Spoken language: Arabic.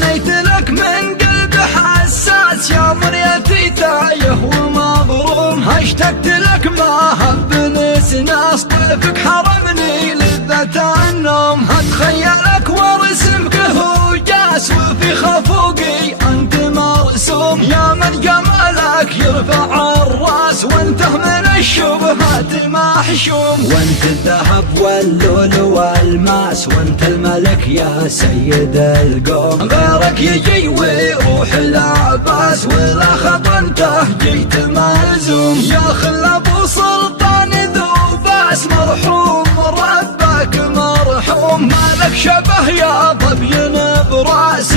غنيت لك من قلب حساس يا مريتي تايه ومظلوم، اشتقت لك ما هب نسناس طيفك حرمني لذة النوم، اتخيلك وارسمك هو جاس وفي خفوقي انت مرسوم، يا من جمالك يرفع الراس وانت من الشبهات محشوم، وانت الذهب واللؤلؤ والماس وانت الملك يا سيد القوم، غيرك يجي ويروح لا باس ولا خطنته جيت ملزوم، يا خل ابو سلطان ذو باس مرحوم ربك مرحوم، مالك شبه يا ظبي براس